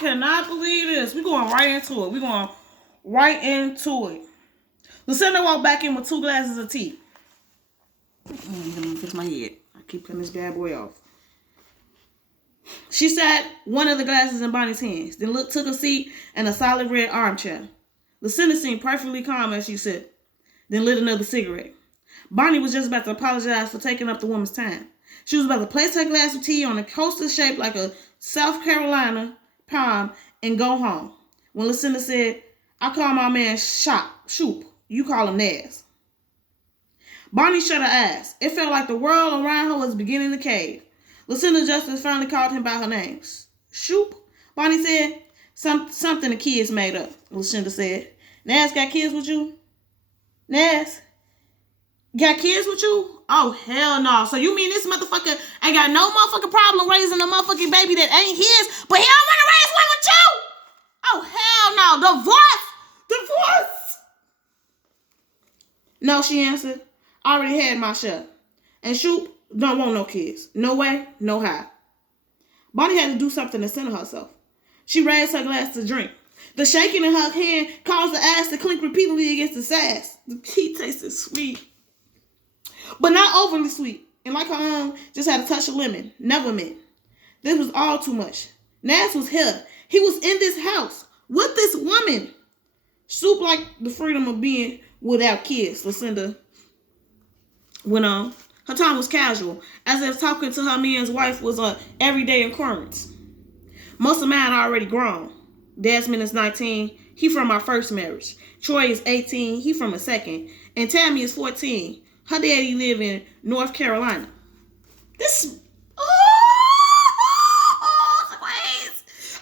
cannot believe this. We're going right into it. Lucinda walked back in with 2 glasses of tea. Let me fix my head. I keep cutting this bad boy off. She sat one of the glasses in Bonnie's hands, then took a seat in a solid red armchair. Lucinda seemed perfectly calm as she sat, then lit another cigarette. Bonnie was just about to apologize for taking up the woman's time. She was about to place her glass of tea on a coaster shaped like a South Carolina palm and go home. When Lucinda said, I call my man Shoop. You call him Naz. Bonnie shut her eyes. It felt like the world around her was beginning to cave. Lucinda Justice finally called him by her name. Shoop? Bonnie said. Something the kids made up, Lucinda said. Naz got kids with you? Naz? Got kids with you? Oh, hell no. So you mean this motherfucker ain't got no motherfucking problem raising a motherfucking baby that ain't his, but he don't want to raise one with you? Oh, hell no. Divorce! No, she answered. I already had my share. And Shoop don't want no kids. No way, no how. Bonnie had to do something to center herself. She raised her glass to drink. The shaking in her hand caused the ass to clink repeatedly against the sash. The tea tasted sweet, but not overly sweet. And like her own, just had a touch of lemon. Never mint. This was all too much. Naz was here. He was in this house with this woman. Shoop liked the freedom of being without kids, Lucinda went on. Her tone was casual, as if talking to her man's wife was an everyday occurrence. Most of mine are already grown. Desmond is 19. He from my first marriage. Troy is 18. He from a second. And Tammy is 14. Her daddy live in North Carolina. This...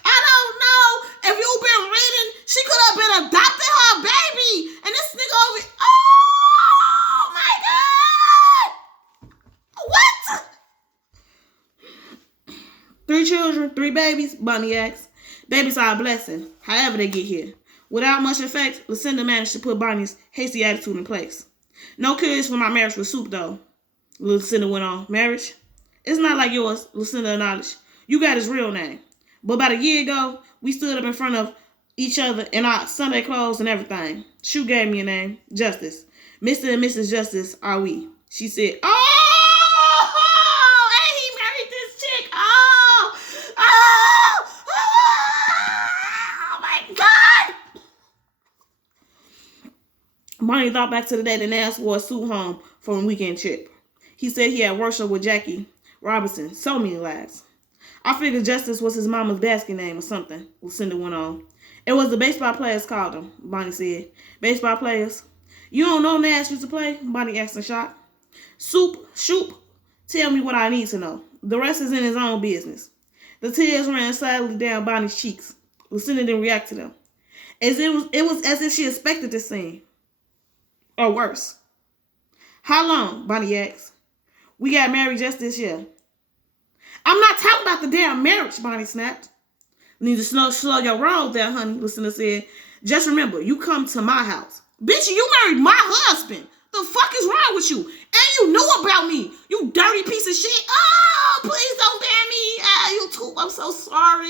I don't know if you've been reading. She could have been adopting her baby. And this nigga over... Oh, my God. What? 3 children, 3 babies, Bonnie asked. Babies are a blessing, however they get here. Without much effect, Lucinda managed to put Bonnie's hasty attitude in place. No kids for my marriage with Soup, though, Lucinda went on. Marriage? It's not like yours, Lucinda acknowledged. You got his real name. But about a year ago, we stood up in front of each other in our Sunday clothes and everything. Shoe gave me a name, Justice. Mr. and Mrs. Justice are we. She said, oh, and he married this chick. Oh my God. Bonnie thought back to the day that Naz wore a suit home from a weekend trip. He said he had worshiped with Jackie Robinson so many lives. I figured Justice was his mama's basket name or something, Lucinda went on. It was the baseball players called him, Bonnie said. Baseball players? You don't know Naz used to play? Bonnie asked in shock. Shoop, tell me what I need to know. The rest is in his own business. The tears ran sadly down Bonnie's cheeks. Lucinda didn't react to them. It was as if she expected this scene. Or worse. How long? Bonnie asked. We got married just this year. I'm not talking about the damn marriage, Bonnie snapped. Need to slow your roll there, honey, Lucinda said. Just remember, you come to my house. Bitch, you married my husband. The fuck is wrong with you? And you knew about me. You dirty piece of shit. Oh, please don't ban me. You too. I'm so sorry.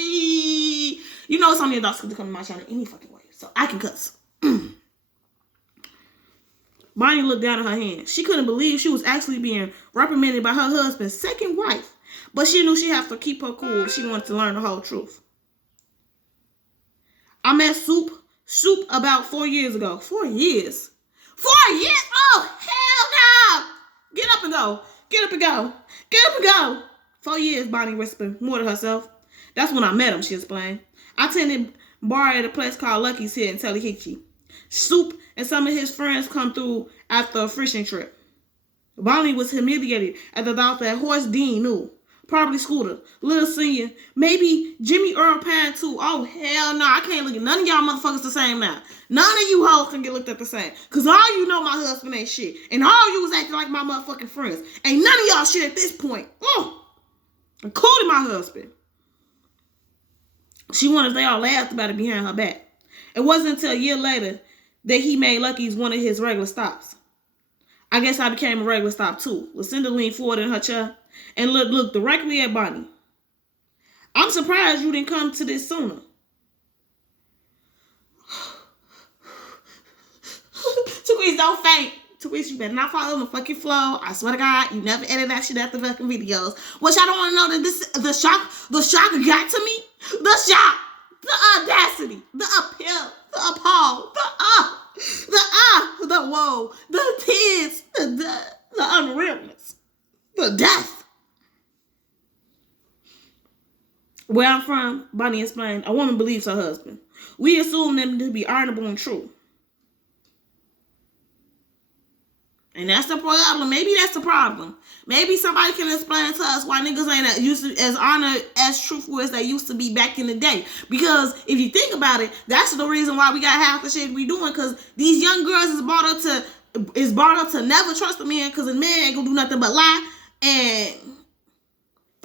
You know it's only adults to come to my channel any fucking way. So I can cuss. Bonnie looked down at her hand. She couldn't believe she was actually being reprimanded by her husband's second wife. But she knew she'd have to keep her cool if she wanted to learn the whole truth. I met Soup about 4 years ago. 4 years? 4 years? Oh, hell no! Get up and go. Get up and go. Get up and go. 4 years, Bonnie whispered, more to herself. That's when I met him, she explained. I attended bar at a place called Lucky's here in Tallahatchie. Soup and some of his friends come through after a fishing trip. Bonnie was humiliated at the thought that Horse Dean knew. Probably Scooter, Little Senior, maybe Jimmy Earl Pan too. Oh, hell no. I can't look at none of y'all motherfuckers the same now. None of you hoes can get looked at the same. Because all you know my husband ain't shit. And all you was acting like my motherfucking friends. Ain't none of y'all shit at this point. Including my husband. She wondered if they all laughed about it behind her back. It wasn't until a year later that he made Lucky's one of his regular stops. I guess I became a regular stop too. Lucinda leaned forward in her chair and looked directly at Bonnie. I'm surprised you didn't come to this sooner. Tweets don't faint. Tweets, you better not follow the fucking flow. I swear to God, you never edit that shit out the fucking videos. Which I don't want to know that the shock got to me. The shock, the audacity, the appeal, the appall, the whoa, the tears, the unrealness, the death. Where I'm from, Bonnie explained, a woman believes her husband. We assume them to be honorable and true. And that's the problem. Maybe that's the problem. Maybe somebody can explain to us why niggas ain't used to as honored, as truthful as they used to be back in the day. Because if you think about it, that's the reason why we got half the shit we doing. Because these young girls is brought up to never trust a man, because a man ain't gonna do nothing but lie and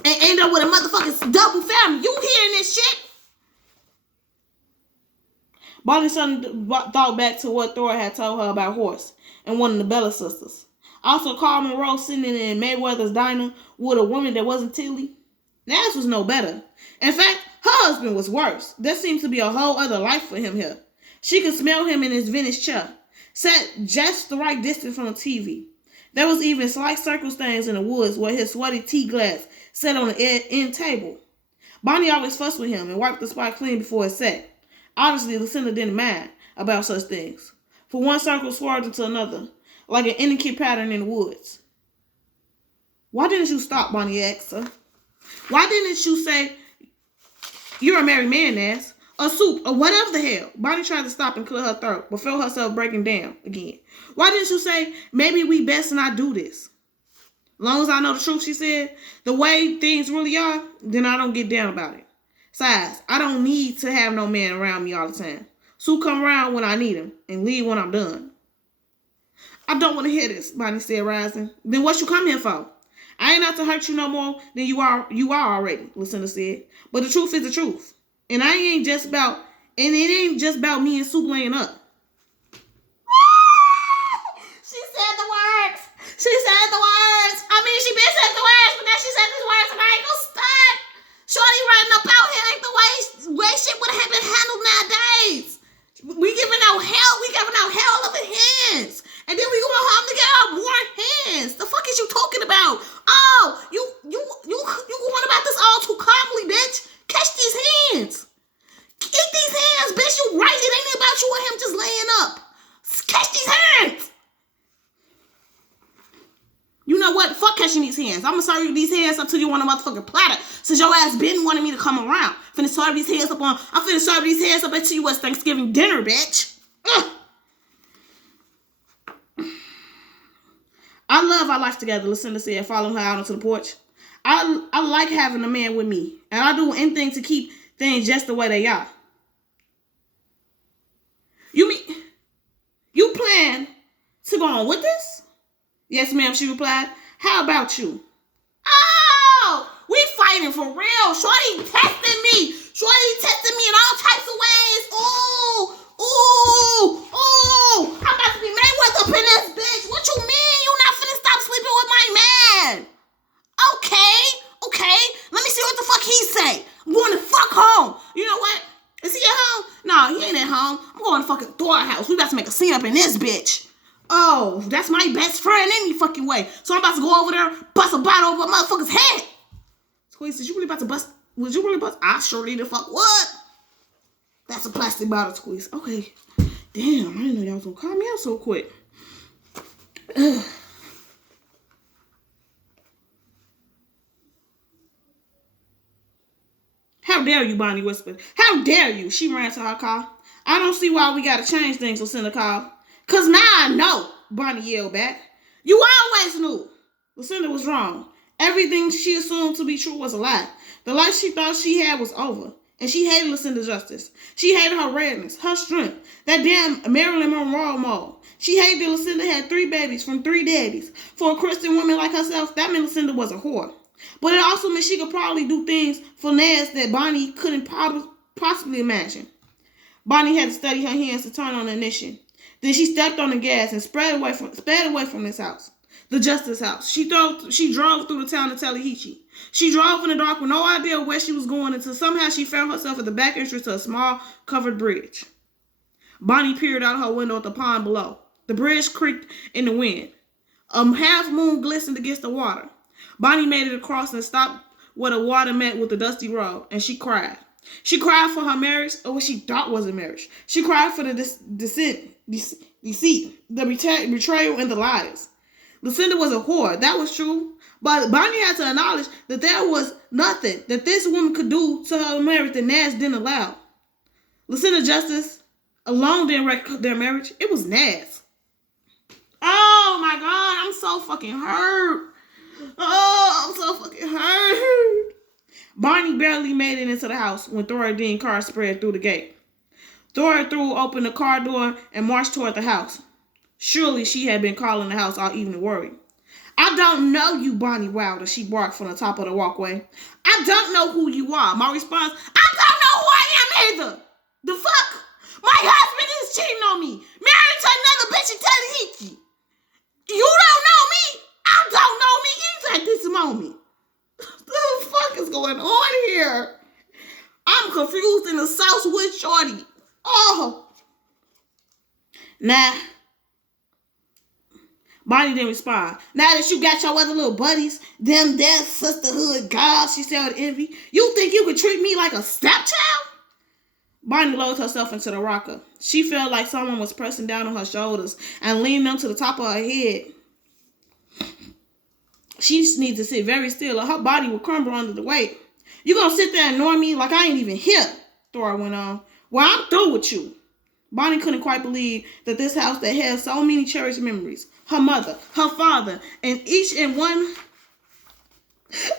end up with a motherfucking double family. You hearing this shit? Bonnie suddenly thought back to what Thor had told her about Horse and one of the Bella sisters. Also, Carl Monroe sitting in Mayweather's diner with a woman that wasn't Tilly. Nash was no better. In fact, her husband was worse. There seems to be a whole other life for him here. She could smell him in his vintage chair, sat just the right distance from the TV. There was even slight circle stains in the woods where his sweaty tea glass sat on the end table. Bonnie always fussed with him and wiped the spot clean before it set. Obviously, Lucinda didn't mind about such things. For one circle swerved into another, like an intricate pattern in the woods. Why didn't you stop, Bonnie asked her. Why didn't you say, you're a married man, Nass? Or soup, or whatever the hell. Bonnie tried to stop and clear her throat, but felt herself breaking down again. Why didn't you say, maybe we best not do this? Long as I know the truth, she said, the way things really are, then I don't get down about it. Besides, I don't need to have no man around me all the time. Sue come around when I need him and leave when I'm done. I don't want to hear this, Bonnie said, rising. Then what you come here for? I ain't out to hurt you no more than you are already, Lucinda said. But the truth is the truth. And it ain't just about me and Sue laying up. She said the words. I mean, she been said the words, but now she said these words and I ain't gonna stunt. Shorty running up out here ain't the way shit would have been handled nowadays. We giving out hell loving hands. And then we going home to get our more hands. The fuck is you talking about? Oh, you going about this all too calmly, bitch. Catch these hands. Get these hands, bitch. You right. It ain't about you and him just laying up. Catch these hands. You know what? Fuck catching these hands. I'm gonna serve you these hands up till you want a motherfucking platter. Since your ass been wanting me to come around. I'm finna serve these hands up until you was Thanksgiving dinner, bitch. Ugh. I love our life together, Lucinda said, following her out onto the porch. I like having a man with me, and I'll do anything to keep things just the way they are. You mean, you plan to go on with this? Yes, ma'am, she replied. How about you? Oh, we fighting for real. Shorty testing me in all types of ways. Ooh. I'm about to be Mayweather up in this bitch. What you mean? You not finna stop sleeping with my man? Okay. Let me see what the fuck he say. I'm going to fuck home. You know what? Is he at home? No, he ain't at home. I'm going to fucking Thor house. We about to make a scene up in this bitch. Oh, that's my best friend any fucking way. So I'm about to go over there, bust a bottle over a motherfucker's head. Squeeze, was you really bust? I surely the fuck would. That's a plastic bottle, Squeeze. Okay. Damn, I didn't know y'all was gonna call me out so quick. Ugh. How dare you, Bonnie whispered. How dare you? She ran to her car. I don't see why we gotta change things, Lucinda called. Cause now I know, Bonnie yelled back. You always knew. Lucinda was wrong. Everything she assumed to be true was a lie. The life she thought she had was over. And she hated Lucinda's justice. She hated her redness, her strength, that damn Marilyn Monroe mold. She hated that Lucinda had 3 babies from 3 daddies. For a Christian woman like herself, that meant Lucinda was a whore. But it also meant she could probably do things for Naz that Bonnie couldn't possibly imagine. Bonnie had to steady her hands to turn on the ignition. Then she stepped on the gas and sped away from this house, the Justice House. She drove through the town of Tallahatchie. She drove in the dark with no idea where she was going until somehow she found herself at the back entrance to a small covered bridge. Bonnie peered out her window at the pond below. The bridge creaked in the wind. A half moon glistened against the water. Bonnie made it across and stopped where the water met with the dusty road, and she cried. She cried for her marriage, or what she thought was a marriage. She cried for the deceit, the betrayal, and the lies. Lucinda was a whore. That was true. But Bonnie had to acknowledge that there was nothing that this woman could do to her marriage that Nas didn't allow. Lucinda Justice alone didn't wreck their marriage. It was Nas. Oh my God, I'm so fucking hurt. Oh, I'm so fucking hurt. Bonnie barely made it into the house when Thora Dean's car spread through the gate. Thora threw open the car door and marched toward the house. Surely she had been calling the house all evening worried. I don't know you, Bonnie Wilder, she barked from the top of the walkway. I don't know who you are. My response, I don't know who I am either. The fuck? My husband is cheating on me. Married to another bitch in Tallahassee. You don't know me. I don't know me either at this moment. What the fuck is going on here? I'm confused in the Southwood shorty. Oh. Nah. Bonnie didn't respond. Now that you got your other little buddies, them their sisterhood gods, she said with envy, you think you could treat me like a stepchild? Bonnie lowered herself into the rocker. She felt like someone was pressing down on her shoulders and leaning them to the top of her head. She needs to sit very still or her body will crumble under the weight. You gonna sit there and ignore me like I ain't even here? Thora went on. Well, I'm through with you. Bonnie couldn't quite believe that this house that had so many cherished memories, her mother, her father, and each and one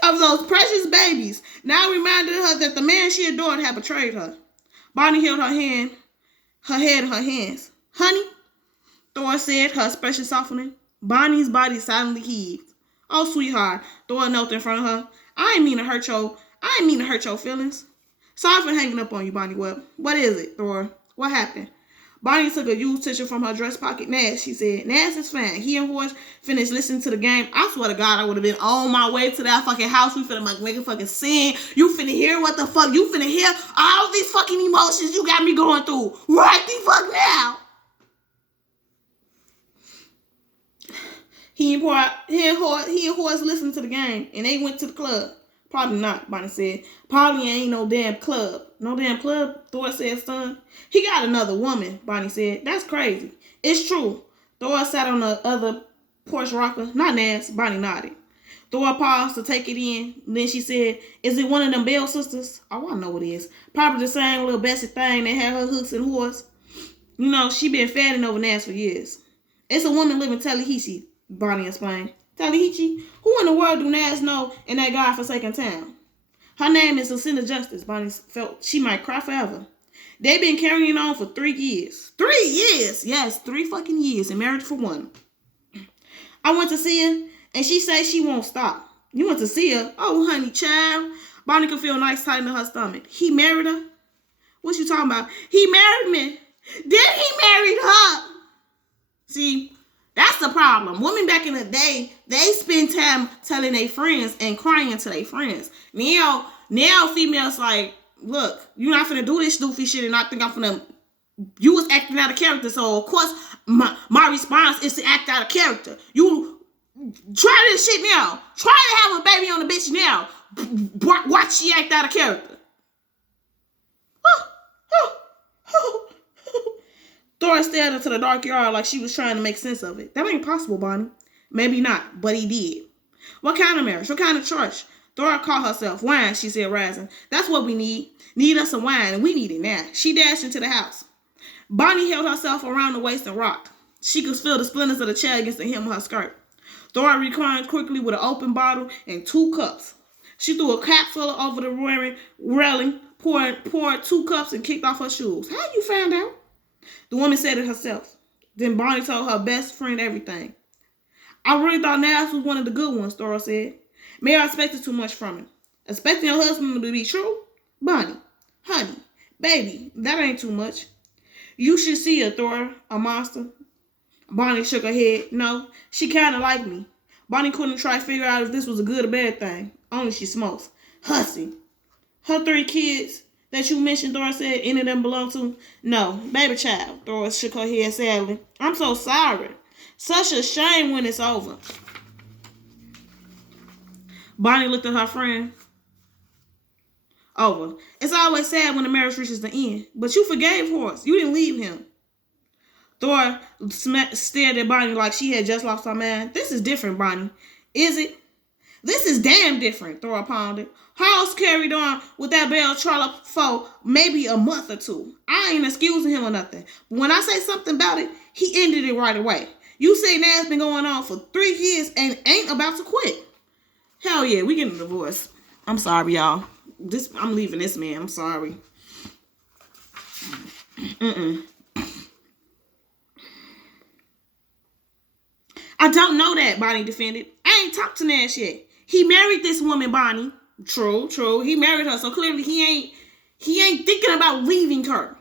of those precious babies now reminded her that the man she adored had betrayed her. Bonnie held her head in her hands. Honey, Thora said, her expression softening. Bonnie's body silently heaved. Oh, sweetheart, Thora knelt in front of her. I ain't mean to hurt your feelings. Sorry for hanging up on you, Bonnie Webb. What is it, Thora? What happened? Bonnie took a used tissue from her dress pocket. Nas, she said. Nas is fine. He and Horace finished listening to the game. I swear to God, I would have been on my way to that fucking house. We finna make a fucking scene. You finna hear what the fuck. You finna hear all these fucking emotions you got me going through. Right the fuck now. He and Horace listened to the game, and they went to the club. Probably not, Bonnie said. Probably ain't no damn club. No damn club, Thora said, son. He got another woman, Bonnie said. That's crazy. It's true. Thora sat on the other porch rocker. Not Nas. Bonnie nodded. Thora paused to take it in. Then she said, is it one of them Bell sisters? Oh, I know it is. Probably the same little Bessie thing that had her hooks and horse. You know, she been fatting over Nas for years. It's a woman living in Tallahassee, Bonnie explained. Tallahassee? Who in the world do Nas know in that godforsaken town? Her name is Lucinda Justice. Bonnie felt she might cry forever. They've been carrying on for 3 years. 3 years? Yes, 3 fucking years and married for 1. I went to see her, and she said she won't stop. You went to see her? Oh, honey, child. Bonnie could feel a nice tightening in her stomach. He married her? What you talking about? He married me. Then he married her. See, that's the problem. Women back in the day, they spend time telling their friends and crying to their friends. Now females like, look, you're not finna do this doofy shit and I think I'm finna, you was acting out of character. So of course, my response is to act out of character. You try this shit now. Try to have a baby on the bitch now. Watch she act out of character. Thora stared into the dark yard like she was trying to make sense of it. That ain't possible, Bonnie. Maybe not, but he did. What kind of marriage? What kind of church? Thora caught herself. Wine, she said, rising. That's what we need. Need us some wine, and we need it now. She dashed into the house. Bonnie held herself around the waist and rocked. She could feel the splinters of the chair against the hem of her skirt. Thora reclined quickly with an open bottle and 2 cups. She threw a capful over the railing, poured 2 cups, and kicked off her shoes. How you found out? The woman said it herself. Then Bonnie told her best friend everything. I really thought Nas was one of the good ones, Thora said. Maybe I expected too much from him. Expecting your husband to be true? Bonnie, honey, baby, that ain't too much. You should see her, Thora, a monster. Bonnie shook her head. No, she kind of liked me. Bonnie couldn't try to figure out if this was a good or bad thing. Only she smokes. Hussy. Her 3 kids, that you mentioned, Thora said, any of them belong to? No, baby child. Thora shook her head sadly. I'm so sorry. Such a shame when it's over. Bonnie looked at her friend. Over. It's always sad when the marriage reaches the end. But you forgave Horace. You didn't leave him. Thora stared at Bonnie like she had just lost her mind. This is different, Bonnie. Is it? This is damn different, Thora pondered. Horace carried on with that bell trollop for maybe a month or two. I ain't excusing him or nothing. But when I say something about it, he ended it right away. You say that's been going on for 3 years and ain't about to quit. Hell yeah, we getting a divorce. I'm sorry, y'all. I'm leaving this man. I'm sorry. I don't know that, Bonnie defended. I ain't talked to Nash yet. He married this woman, Bonnie. True. He married her, so clearly he ain't thinking about leaving her.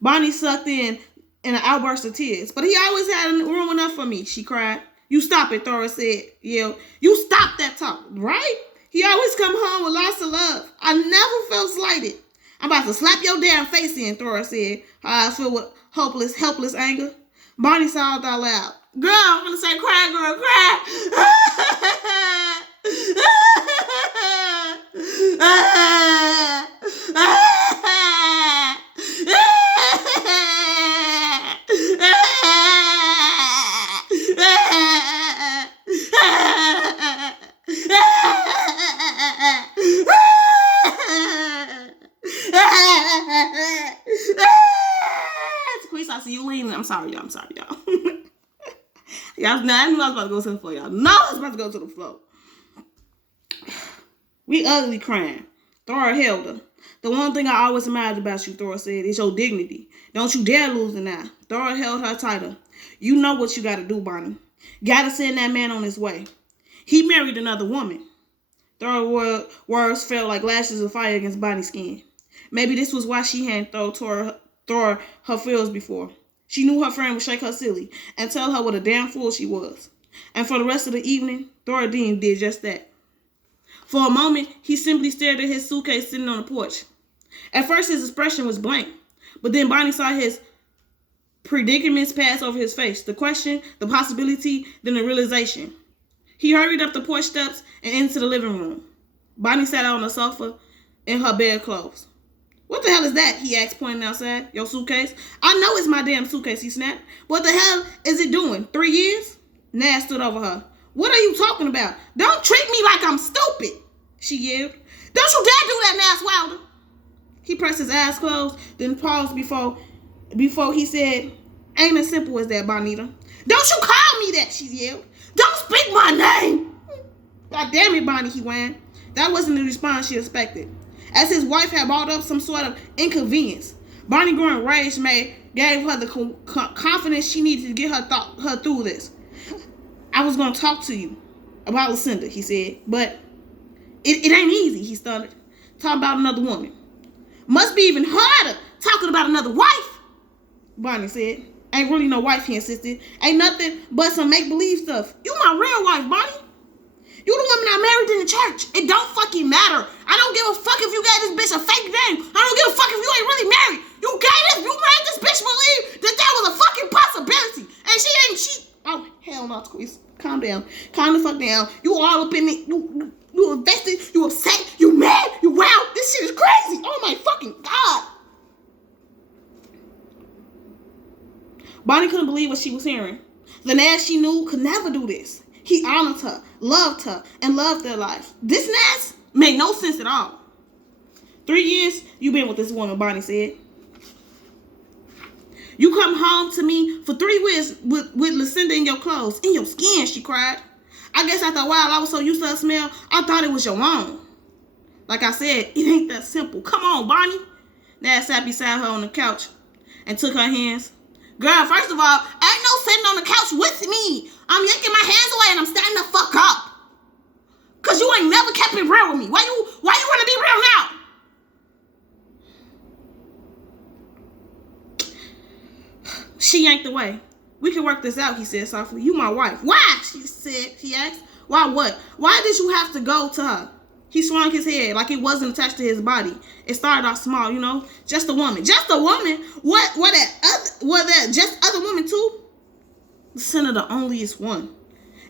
Bonnie sucked in an outburst of tears. But he always had room enough for me, she cried. You stop it, Thora said. Yeah, you stop that talk, right? He always come home with lots of love. I never felt slighted. I'm about to slap your damn face in, Thora said, her eyes filled with helpless anger. Bonnie sobbed out loud. Girl, I'm gonna say cry, girl, cry. I'm sorry, y'all. Y'all, nah, I knew I was about to go to the floor, y'all. No, I was about to go to the floor. We ugly crying. Thora held her. The one thing I always admired about you, Thora said, is your dignity. Don't you dare lose it now. Thora held her tighter. You know what you gotta do, Bonnie. Gotta send that man on his way. He married another woman. Thora's words felt like lashes of fire against Bonnie's skin. Maybe this was why she hadn't told Thora her feels before. She knew her friend would shake her silly and tell her what a damn fool she was. And for the rest of the evening, Thora Dean did just that. For a moment, he simply stared at his suitcase sitting on the porch. At first, his expression was blank, but then Bonnie saw his predicaments pass over his face. The question, the possibility, then the realization. He hurried up the porch steps and into the living room. Bonnie sat on the sofa in her bedclothes. What the hell is that? He asked, pointing outside. Your suitcase? I know it's my damn suitcase, he snapped. What the hell is it doing? 3 years? Nash stood over her. What are you talking about? Don't treat me like I'm stupid, she yelled. Don't you dare do that, Nash Wilder. He pressed his eyes closed, then paused before he said, ain't as simple as that, Bonita. Don't you call me that, she yelled. Don't speak my name. God damn it, Bonnie, he whined. That wasn't the response she expected. As his wife had brought up some sort of inconvenience, Bonnie, growing rage, gave her the confidence she needed to get her through this. I was going to talk to you about Lucinda, he said, but it ain't easy, he stuttered. Talking about another woman. Must be even harder talking about another wife, Bonnie said. Ain't really no wife, he insisted. Ain't nothing but some make-believe stuff. You my real wife, Bonnie. You the woman I married in the church. It don't fucking matter. I don't give a fuck if you gave this bitch a fake name. I don't give a fuck if you ain't really married. You made this bitch believe that was a fucking possibility. And oh, hell no, Squeeze. Calm down. Calm the fuck down. You all up in it. You invested. You upset. You mad. You wild. This shit is crazy. Oh my fucking God. Bonnie couldn't believe what she was hearing. The Nash she knew could never do this. He honored her, and loved their life. This Nash made no sense at all. 3 years you been with this woman, Bonnie said. You come home to me for 3 years with Lucinda in your clothes, in your skin, she cried. I guess after a while I was so used to her smell, I thought it was your own. Like I said, it ain't that simple. Come on, Bonnie. Nash sat beside her on the couch and took her hands. Girl, first of all, ain't no sitting on the couch with me. I'm yanking my hands away and I'm standing the fuck up. Cause you ain't never kept it real with me. Why you wanna be real now? She yanked away. We can work this out, he said softly. You my wife. Why? She asked. Why what? Why did you have to go to her? He swung his head like it wasn't attached to his body. It started off small, just a woman. Just a woman? What that just other woman too? The son of the onlyest one.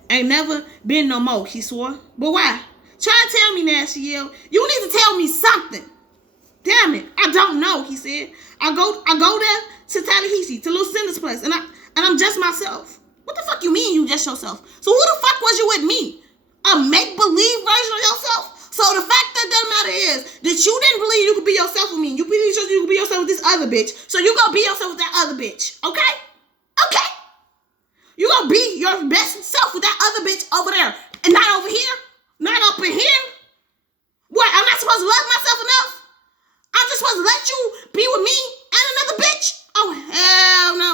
Ain't never been no more, he swore. But why? Try to tell me now, she yelled. You need to tell me something. Damn it, I don't know, he said. I go there to Tallahassee, to Lucinda's place, and I'm just myself. What the fuck you mean you just yourself? So who the fuck was you with me? A make-believe version of yourself? So the fact that doesn't matter is that you didn't believe you could be yourself with me. You believe you could be yourself with this other bitch. So you gonna be yourself with that other bitch, okay? Okay? You gonna be your best self with that other bitch over there. And not over here. Not up in here. What, I'm not supposed to love myself enough? I'm just supposed to let you be with me and another bitch? Oh, hell no.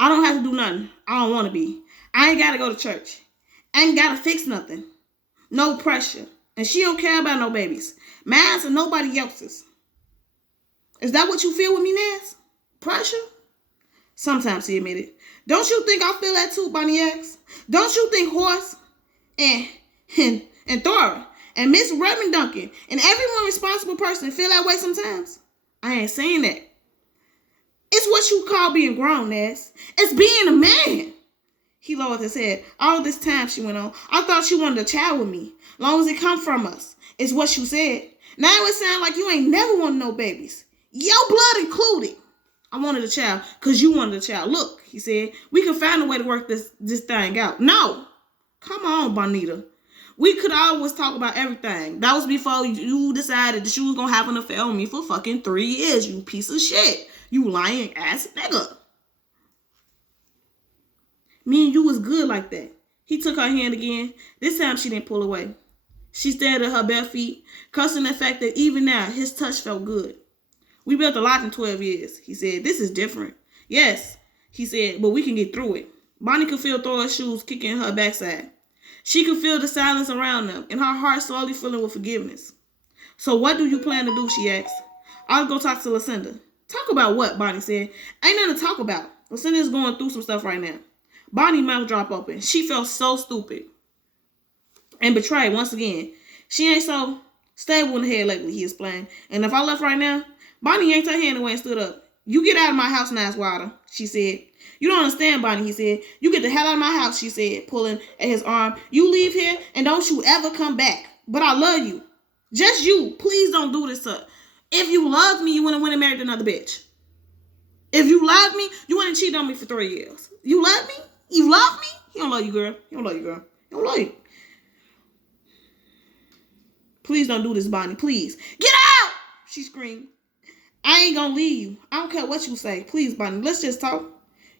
I don't have to do nothing. I don't want to be. I ain't got to go to church. I ain't got to fix nothing. No pressure. And she don't care about no babies. Mine's and nobody else's. Is that what you feel with me, Naz? Pressure? Sometimes, he admitted. Don't you think I feel that too, Bonnie asked? Don't you think Horace and Thora and Miss Redmond Duncan and everyone responsible person feel that way sometimes? I ain't saying that. It's what you call being grown, Naz. It's being a man. He lowered his head. All this time, she went on, I thought you wanted a child with me. Long as it come from us, is what you said. Now it sounds like you ain't never wanted no babies. Your blood included. I wanted a child because you wanted a child. Look, he said, we can find a way to work this thing out. No. Come on, Bonita. We could always talk about everything. That was before you decided that you was going to have an affair with me for fucking 3 years, you piece of shit. You lying ass nigga. Me and you was good like that. He took her hand again. This time she didn't pull away. She stared at her bare feet, cussing the fact that even now his touch felt good. We built a lot in 12 years, he said. This is different. Yes, he said, but we can get through it. Bonnie could feel Thor's shoes kicking her backside. She could feel the silence around them, and her heart slowly filling with forgiveness. So what do you plan to do, she asked. I'll go talk to Lucinda. Talk about what, Bonnie said. Ain't nothing to talk about. Lucinda's going through some stuff right now. Bonnie's mouth dropped open. She felt so stupid and betrayed once again. She ain't so stable in the head lately, he explained. And if I left right now, Bonnie yanked her hand away and stood up. You get out of my house, Naswater, she said. You don't understand, Bonnie, he said. You get the hell out of my house, she said, pulling at his arm. You leave here and don't you ever come back. But I love you. Just you. Please don't do this to her. If you loved me, you wouldn't went and married another bitch. If you loved me, you wouldn't cheat on me for 3 years. You love me? You love me? He don't love you, girl. He don't love you, girl. He don't love you. Please don't do this, Bonnie. Please. Get out! She screamed. I ain't gonna leave you. I don't care what you say. Please, Bonnie, let's just talk.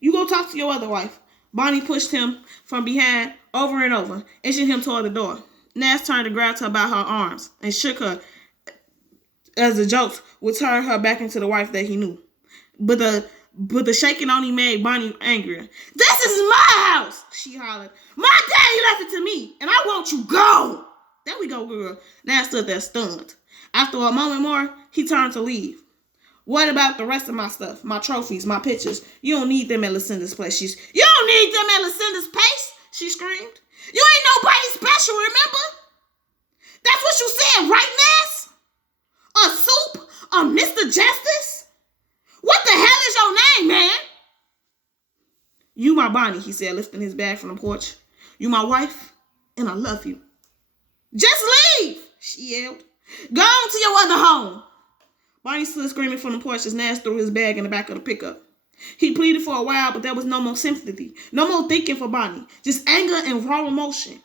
You go talk to your other wife. Bonnie pushed him from behind over and over, inching him toward the door. Naz turned and grabbed her by her arms and shook her as the jokes would turn her back into the wife that he knew. But the shaking only made Bonnie angrier. This is my house, she hollered. My daddy left it to me, and I want you gone. There we go, girl. Naz stood there stunned. After a moment more, he turned to leave. What about the rest of my stuff? My trophies, my pictures. You don't need them at Lucinda's place. You don't need them at Lucinda's place, she screamed. You ain't nobody special, remember? That's what you said, right, Naz? A soup? A Mr. Justice? What the hell is your name, man? You my Bonnie, he said, lifting his bag from the porch. You my wife, and I love you. Just leave, she yelled. Go on to your other home. Bonnie stood screaming from the porch as Naz threw his bag in the back of the pickup. He pleaded for a while, but there was no more sympathy, no more thinking for Bonnie, just anger and raw emotion.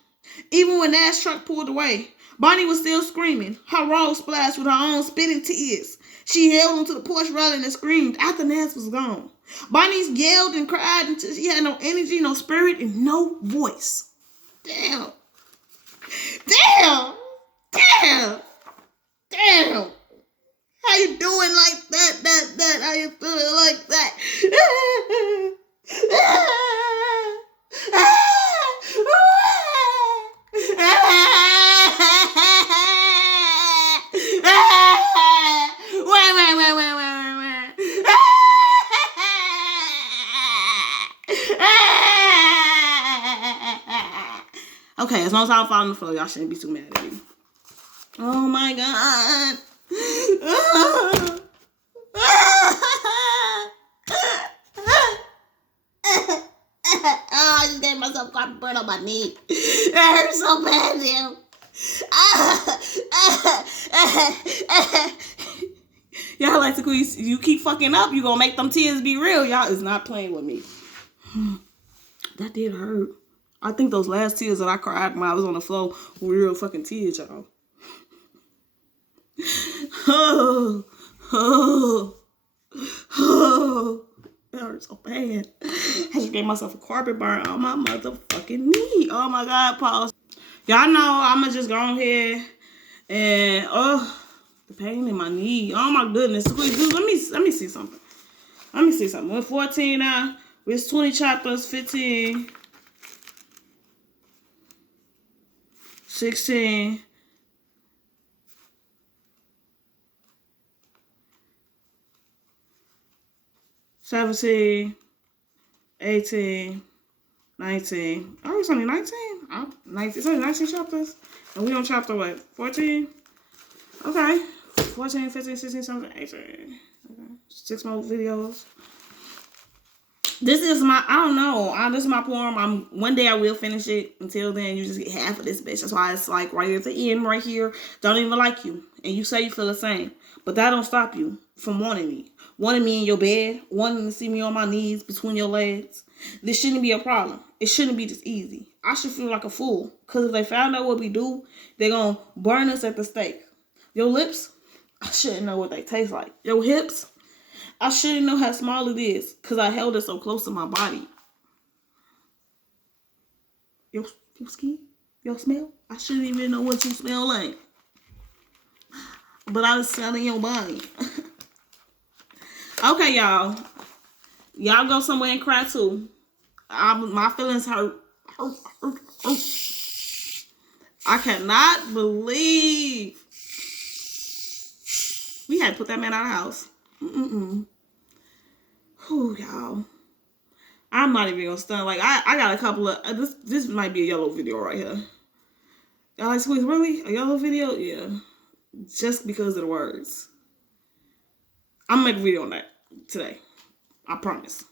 Even when Naz's truck pulled away, Bonnie was still screaming, her robe splashed with her own spitting tears. She held onto the porch railing and screamed after Naz was gone. Bonnie yelled and cried until she had no energy, no spirit, and no voice. Damn. Damn. Damn. Damn. How you doing like that? How you feeling like that? as long as I don't fall on the floor, y'all shouldn't be too mad at me. Oh my God. Oh, I just gave myself cotton burn on my knee. It hurts so bad, damn. Y'all like to squeeze. You keep fucking up, you gonna make them tears be real. Y'all is not playing with me. That did hurt. I think those last tears that I cried when I was on the floor were real fucking tears, y'all. Oh, oh, oh. That hurts so bad. I just gave myself a carpet burn on my motherfucking knee. Oh my God, pause. Y'all know I'ma just go ahead and the pain in my knee. Oh my goodness. Dude, let me see something. Let me see something. We're 14 now. It's 20 chapters, 15, 16. 17, 18, 19. Oh, it's only 19? Oh, 19. It's only 19 chapters. And we on chapter what? 14? Okay. 14, 15, 16, 17, 18. Okay. 6 more videos. This is my, I don't know. This is my poem. One day I will finish it. Until then, you just get half of this bitch. That's why it's like right at the end, right here. Don't even like you. And you say you feel the same. But that don't stop you from wanting me. Wanting me in your bed. Wanting to see me on my knees between your legs. This shouldn't be a problem. It shouldn't be this easy. I should feel like a fool. Because if they found out what we do, they're going to burn us at the stake. Your lips, I shouldn't know what they taste like. Your hips, I shouldn't know how small it is because I held it so close to my body. Your skin, your smell, I shouldn't even know what you smell like. But I was smelling your body. Okay, y'all. Y'all go somewhere and cry too. My feelings hurt. I cannot believe we had to put that man out of the house. Whew, y'all. I'm not even gonna stun. Like I got a couple of this might be a yellow video right here. Y'all like Squeeze? Really? A yellow video? Yeah. Just because of the words. I'm gonna make a video on that today. I promise.